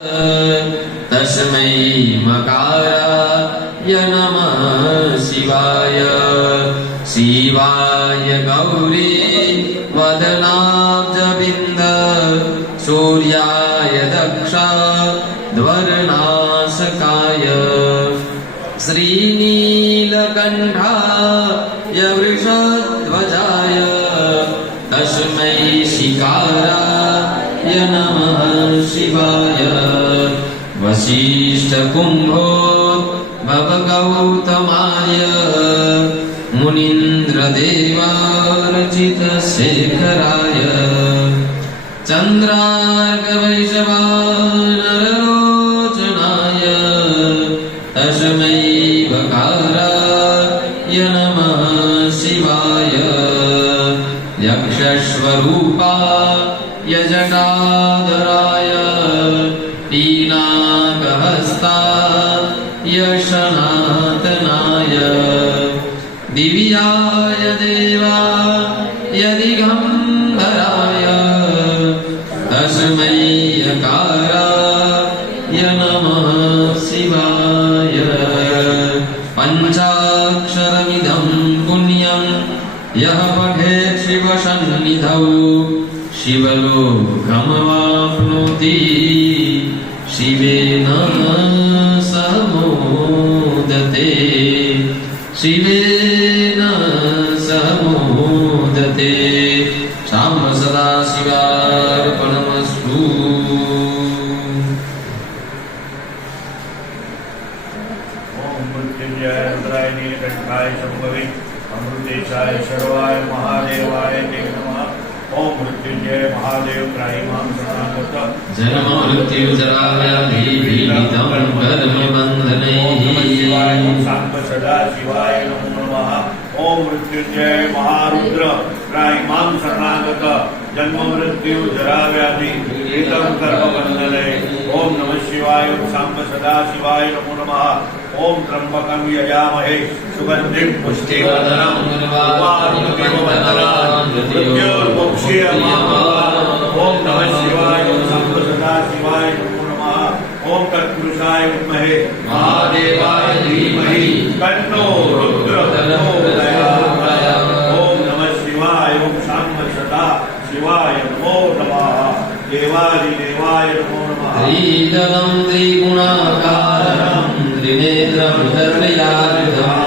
तस्मै मकाराय नमः शिवाय। शिवाय गौरी वदनाब्जबिन्द सूर्याय दक्षाध्वरनाशकाय श्रीनीलकण्ठाय वृषध्वजाय तस्मै शिकाराय नमः शिवाय। वसिष्ठकुम्भोद्भवगौतमाय मुनीन्द्रदेवार्चितशेखराय चन्द्रार्कवैशवानरलोचनाय तस्मै वकाराय नमः शिवाय। यक्षस्वरूपाय जटाधराय पीनाकहस्ताय सनातनाय दिव्याय देवाय दिगम्बराय तस्मै यकाराय नमः शिवाय। पञ्चाक्षरमिदं पुण्यं यः पठेत् शिवसन्निधौ शिवलोकमवाप्नोति शिवेन सह मोदते शिवेन सह मोदते। साम्ब सदा शिवार्पणमस्तु। ओम मृत्युंजय रुद्राय नीलकंठाय शंभवे अमृतेशाय शर्वाय महादेवाय ते नमः। ओम मृत्युंजय महादेव त्रायीमां शरणागत जन्म मृत्यु जरा व्याधि पीडितं कर्म बन्धनैः शांत सदा शिवाय नमो नमः। ओम मृत्युंजय महारुद्र त्रायीमां शरणागत जन्म मृत्यु जरा व्याधि पीडितं कर्म बन्धने। ओम नमः शिवाय शांत सदा शिवाय नमो नमः। ओम त्र्यंबकं यजामहे सुगंधिं पुष्टिवर्धनम् ओम नमः शिवाय शांत सदा शिवाय नमो नमः। ओम तत्पुरुषाय विद्महे महादेवाय धीमहि तन्नो रुद्र प्रचोदयात्। ओम नमः शिवाय शांत सदा शिवाय नमो नमः। देवादिदेवाय नमो नमः। त्रिदलं त्रिगुणाकारं त्रिनेत्रं दर्शयार्धम्